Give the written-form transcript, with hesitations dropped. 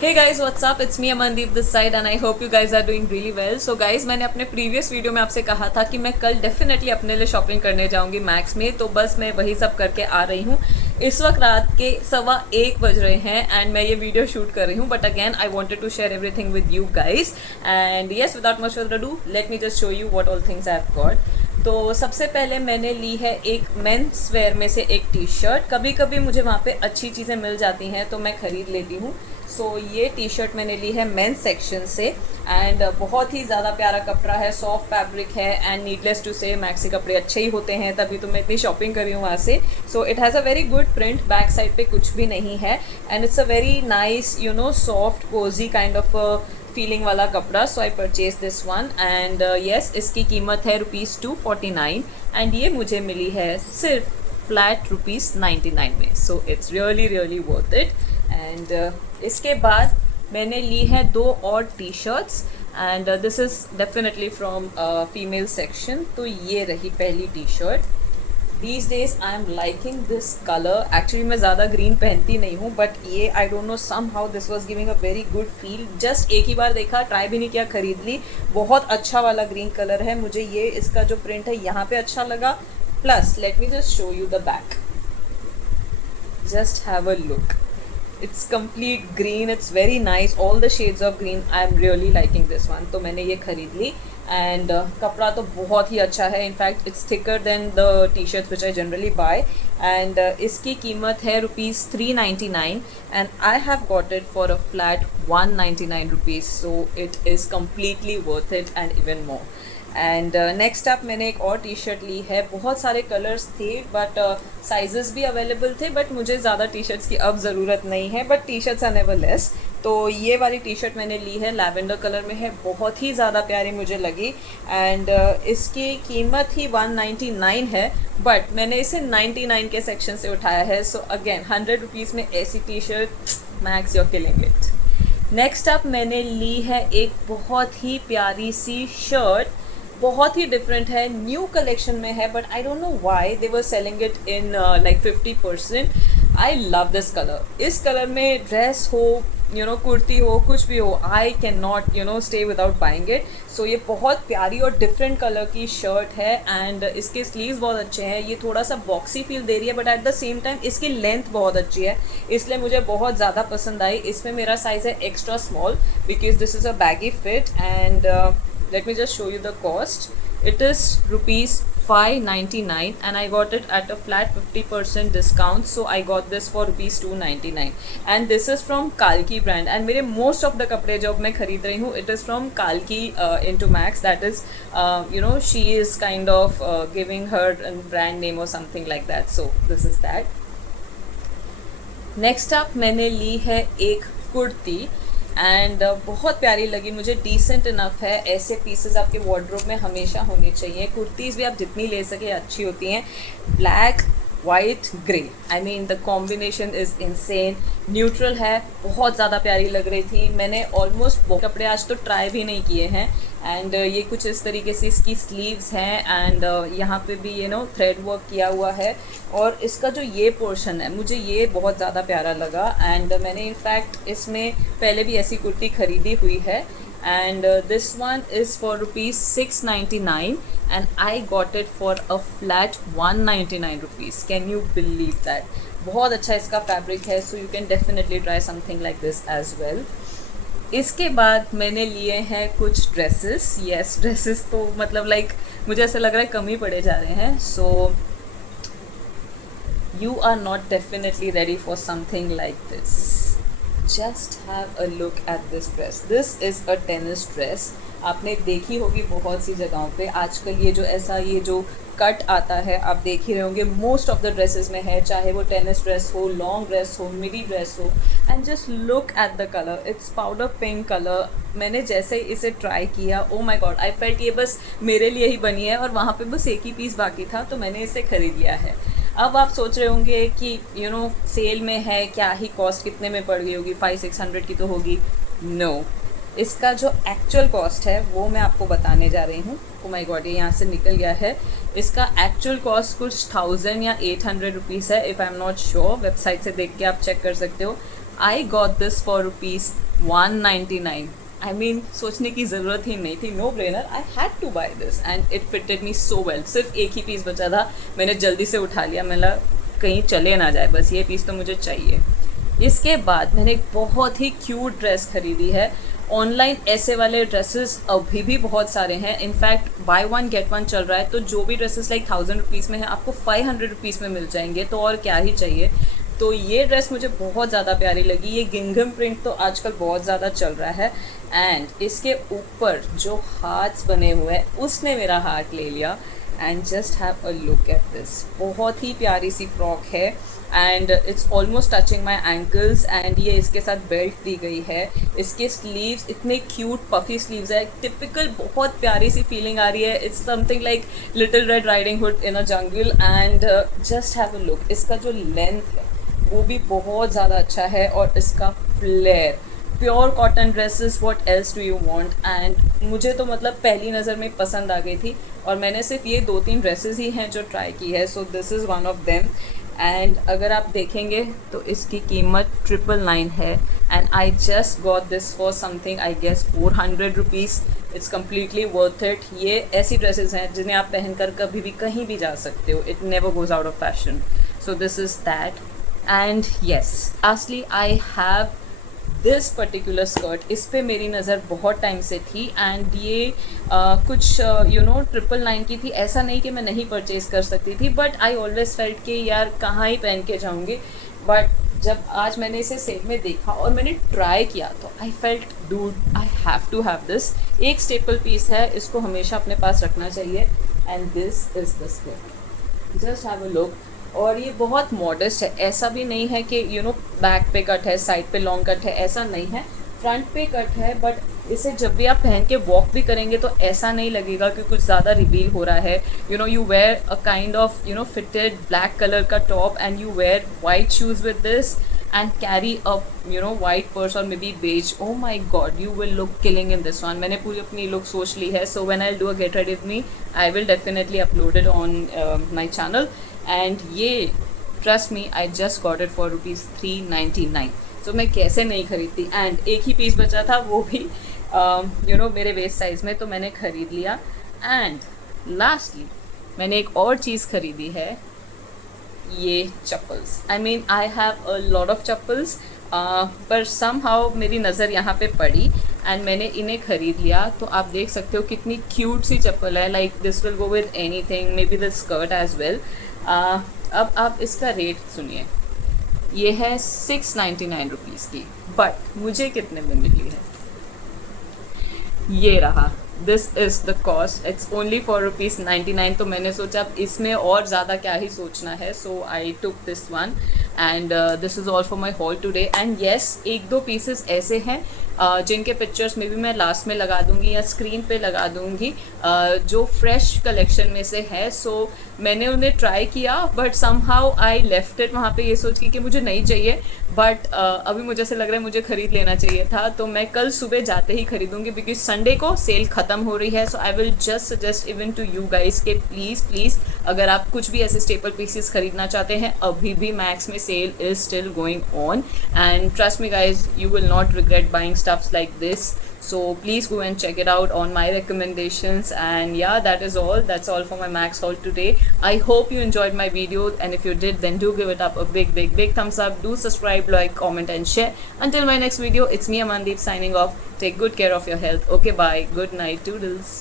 Hey guys, what's up? It's me Amandeep this side and I hope you guys are doing really well. So guys, मैंने अपने previous video में आपसे कहा था कि मैं कल डेफिनेटली अपने लिए शॉपिंग करने जाऊंगी मैक्स में, तो बस मैं वही सब करके आ रही हूँ। इस वक्त रात के 1:15 बज रहे हैं एंड मैं ये वीडियो शूट कर रही हूँ, but again I wanted to share everything with you guys and yes without much further ado let me just show you what all things I have got. तो सबसे पहले मैंने ली है एक मेंस वेयर में से एक टी शर्ट। कभी कभी मुझे वहाँ पे अच्छी चीज़ें मिल जाती हैं तो मैं ख़रीद लेती हूँ। सो ये टी शर्ट मैंने ली है मेंस सेक्शन से एंड बहुत ही ज़्यादा प्यारा कपड़ा है, सॉफ्ट फैब्रिक है एंड नीडलेस टू से मैक्सी कपड़े अच्छे ही होते हैं, तभी तो मैं इतनी शॉपिंग करी हूँ वहाँ से। So it has a very good print, back side पे कुछ भी नहीं है and it's a very nice soft cosy kind of feeling वाला कपड़ा। So I purchase this one and yes इसकी कीमत है ₹249 एंड ये मुझे मिली है सिर्फ फ्लैट ₹99 में। So it's really really worth it and इसके बाद मैंने ली है 2 और T shirts and this is definitely from female section. तो ये रही पहली T shirt. These days I am liking this color. Actually मैं ज़्यादा ग्रीन पहनती नहीं हूँ, बट ये आई don't no somehow this was giving a very good feel. Just एक ही बार देखा, ट्राई भी नहीं किया, ख़रीद ली। बहुत अच्छा वाला ग्रीन कलर है। मुझे ये इसका जो प्रिंट है यहाँ पे अच्छा लगा। Plus late me just show you the back, just have a look. It's complete green, it's very nice, all the shades of green. I am really liking this one. तो मैंने ये खरीद ली एंड कपड़ा तो बहुत ही अच्छा है। In fact it's thicker than the T shirts which I generally buy and इसकी कीमत है ₹399 and I have got it for a flat ₹199। So it is completely worth it and even more. And next up मैंने एक और T shirt ली है। बहुत सारे colours थे बट साइजेस भी अवेलेबल थे, बट मुझे ज़्यादा टी शर्ट्स की अब ज़रूरत नहीं है, but T shirts are never less. तो ये वाली टी शर्ट मैंने ली है, लैवेंडर कलर में है, बहुत ही ज़्यादा प्यारी मुझे लगी एंड इसकी कीमत ही 199 है, बट मैंने इसे 99 के सेक्शन से उठाया है। सो अगेन ₹100 में ऐसी T shirt, max your killing it. Next up मैंने ली है एक बहुत ही प्यारी सी शर्ट, बहुत ही डिफरेंट है, न्यू कलेक्शन में है, but I don't know why they were selling it in like 50%। I love this colour. इस कलर में ड्रेस हो, कुर्ती हो, कुछ भी हो, I can not stay without buying it. So ये बहुत प्यारी और डिफरेंट कलर की शर्ट है एंड इसके स्लीव्स बहुत अच्छे हैं। ये थोड़ा सा बॉक्सी फील दे रही है, but at the same time इसकी लेंथ बहुत अच्छी है, इसलिए मुझे बहुत ज़्यादा पसंद आई। इसमें मेरा साइज़ है extra small because this is a baggy fit and let me just show you the cost. It is ₹599 and I got it at a flat 50% discount, so I got this for ₹299 and this is from Kalki brand and मेरे most of the कपड़े जो मैं खरीद रही हूँ it is from Kalki into Max, that is she is kind of giving her brand name or something like that, so this is that. Next up मैंने ली है एक कुर्ती एंड बहुत प्यारी लगी मुझे, डिसेंट इनफ है। ऐसे पीसेस आपके वार्डरोब में हमेशा होने चाहिए। कुर्तीज़ भी आप जितनी ले सके अच्छी होती हैं। Black white grey, I mean the combination is insane. Neutral है, बहुत ज़्यादा प्यारी लग रही थी। मैंने ऑलमोस्ट वो कपड़े आज तो ट्राई भी नहीं किए हैं एंड ये कुछ इस तरीके से इसकी स्लीव्स हैं एंड यहाँ पे भी थ्रेड वर्क किया हुआ है और इसका जो ये पोर्शन है मुझे ये बहुत ज़्यादा प्यारा लगा एंड मैंने इनफैक्ट इसमें पहले भी ऐसी कुर्ती ख़रीदी हुई है and this one is for ₹699 and I got it for a flat ₹199. Can you believe that? बहुत अच्छा इसका फैब्रिक है, so you can definitely try something like this as well. इसके बाद मैंने लिए हैं कुछ ड्रेसेस। यस, ड्रेसेस तो मतलब लाइक मुझे ऐसा लग रहा है कम ही पड़े जा रहे हैं। सो you are not definitely ready for something like this. Just have a look at this dress. This is a tennis dress. आपने देखी होगी बहुत सी जगहों पे आजकल ये जो कट आता है, आप देख ही रहे होंगे मोस्ट ऑफ द ड्रेसेस में है, चाहे वो टेनिस ड्रेस हो, लॉन्ग ड्रेस हो, मिडी ड्रेस हो। And just look at the colour, it's powder pink colour. मैंने जैसे ही इसे ट्राई किया, oh my God, I felt ये बस मेरे लिए ही बनी है और वहाँ पे बस एक ही पीस बाकी था, तो मैंने इसे ख़रीद लिया है। अब आप सोच रहे होंगे कि सेल में है, क्या ही कॉस्ट कितने में पड़ गई होगी, 500-600 की तो होगी। नो, इसका जो एक्चुअल कॉस्ट है वो मैं आपको बताने जा रही हूँ। ओ माय गॉड, ये यहाँ से निकल गया है। इसका एक्चुअल कॉस्ट कुछ 1000 या 800 रुपीज़ है, if I am not sure. Website से देख के आप चेक कर सकते हो। I got this for ₹199. I mean सोचने की ज़रूरत ही नहीं थी, no brainer, I had to buy this and it fitted me so well. सिर्फ एक ही पीस बचा था, मैंने जल्दी से उठा लिया, मैंने कहीं चले ना जाए, बस ये पीस तो मुझे चाहिए. इसके बाद मैंने एक बहुत ही क्यूट ड्रेस खरीदी है. ऑनलाइन ऐसे वाले ड्रेसेस अभी भी बहुत सारे हैं. In fact by one get one चल रहा है, तो जो भी ड्रेसेस लाइक ₹1000 में है आपको ₹500 में मिल जाएंगे, तो और क्या ही चाहिए. तो ये ड्रेस मुझे बहुत ज़्यादा प्यारी लगी. ये गिंघम प्रिंट तो आजकल बहुत ज़्यादा चल रहा है एंड इसके ऊपर जो हार्ट्स बने हुए हैं उसने मेरा हार्ट ले लिया. And just have a look at this. बहुत ही प्यारी सी फ्रॉक है and it's almost touching my ankles and ये इसके साथ बेल्ट दी गई है. इसके स्लीव्स इतने क्यूट पफी स्लीव्स है, टिपिकल बहुत प्यारी सी फीलिंग आ रही है. It's something like little red riding hood in a jungle. And just have a look. इसका जो लेंथ है वो भी बहुत ज़्यादा अच्छा है और इसका flare. Pure cotton dresses, what else do you want. And मुझे तो मतलब पहली नज़र में पसंद आ गई थी और मैंने सिर्फ ये 2-3 ड्रेसेस ही हैं जो ट्राई की है. So this is one of them. And अगर आप देखेंगे तो इसकी कीमत ₹999 है and I just got this for something I guess ₹400. It's completely worth it. ये ऐसी ड्रेसेस हैं जिन्हें आप पहनकर कभी भी कहीं भी जा सकते हो. It never goes out of fashion. So this is that. And yes, lastly I have this particular skirt. इस पे मेरी नज़र बहुत टाइम से थी एंड ये कुछ $999 की थी. ऐसा नहीं कि मैं नहीं परचेज़ कर सकती थी, बट आई ऑलवेज फेल्ट कि यार कहाँ ही पहन के जाऊँगी. बट जब आज मैंने इसे सेल में देखा और मैंने ट्राई किया तो I felt dude I have to have this. एक स्टेपल पीस है, इसको हमेशा अपने पास रखना चाहिए. And this is the skirt. Just have a look. और ये बहुत मॉडेस्ट है. ऐसा भी नहीं है कि बैक पे कट है, साइड पे लॉन्ग कट है, ऐसा नहीं है. फ्रंट पे कट है, बट इसे जब भी आप पहन के वॉक भी करेंगे तो ऐसा नहीं लगेगा कि कुछ ज़्यादा रिवील हो रहा है. You wear a kind of fitted black colour का top and you wear white shoes with this and carry a white purse or maybe beige. Oh my god, you will look killing in this one. मैंने पूरी अपनी look सोच ली है. So when I'll do a get ready with me, I will definitely upload it on my channel. And ये trust me, I just got it for ₹399. So मैं कैसे नहीं खरीदती. And एक ही पीस बचा था, वो भी मेरे वेस्ट साइज़ में, तो मैंने ख़रीद लिया. And lastly मैंने एक और चीज़ खरीदी है, ये chappals. I mean I have a lot of chappals, पर समहाउ मेरी नज़र यहाँ पे पड़ी एंड मैंने इन्हें ख़रीद लिया. तो आप देख सकते हो कितनी क्यूट सी चप्पल है. Like this will go with anything, maybe the skirt as well. अब आप इसका रेट सुनिए. ये है ₹699 की, बट मुझे कितने में मिली है ये रहा. This is the cost. It's only for ₹99. तो मैंने सोचा अब इसमें और ज़्यादा क्या ही सोचना है. So I took this one and this is all for my haul today. And yes, 1-2 pieces ऐसे हैं जिनके पिक्चर्स में भी मैं लास्ट में लगा दूंगी या स्क्रीन पे लगा दूंगी, जो फ्रेश कलेक्शन में से है. सो मैंने उन्हें ट्राई किया but somehow I left it वहाँ पे ये सोच के कि मुझे नहीं चाहिए. बट अभी मुझे ऐसे लग रहा है मुझे ख़रीद लेना चाहिए था. तो मैं कल सुबह जाते ही खरीदूंगी बिकॉज संडे को सेल ख़त्म हो रही है. So I will just suggest even to you guys के प्लीज़ अगर आप कुछ भी ऐसे स्टेपल पीसेस खरीदना चाहते हैं, अभी भी मैक्स में sale is still going on. And trust me guys, you will not regret buying stuffs like this. So please go and check it out on my recommendations. And yeah, that is all. That's all for my Max haul today. I hope you enjoyed my video, and if you did, then do give it up a big thumbs up. Do subscribe, like, comment and share. Until my next video, it's me Amandeep signing off. Take good care of your health. Okay, bye. Good night. Toodles.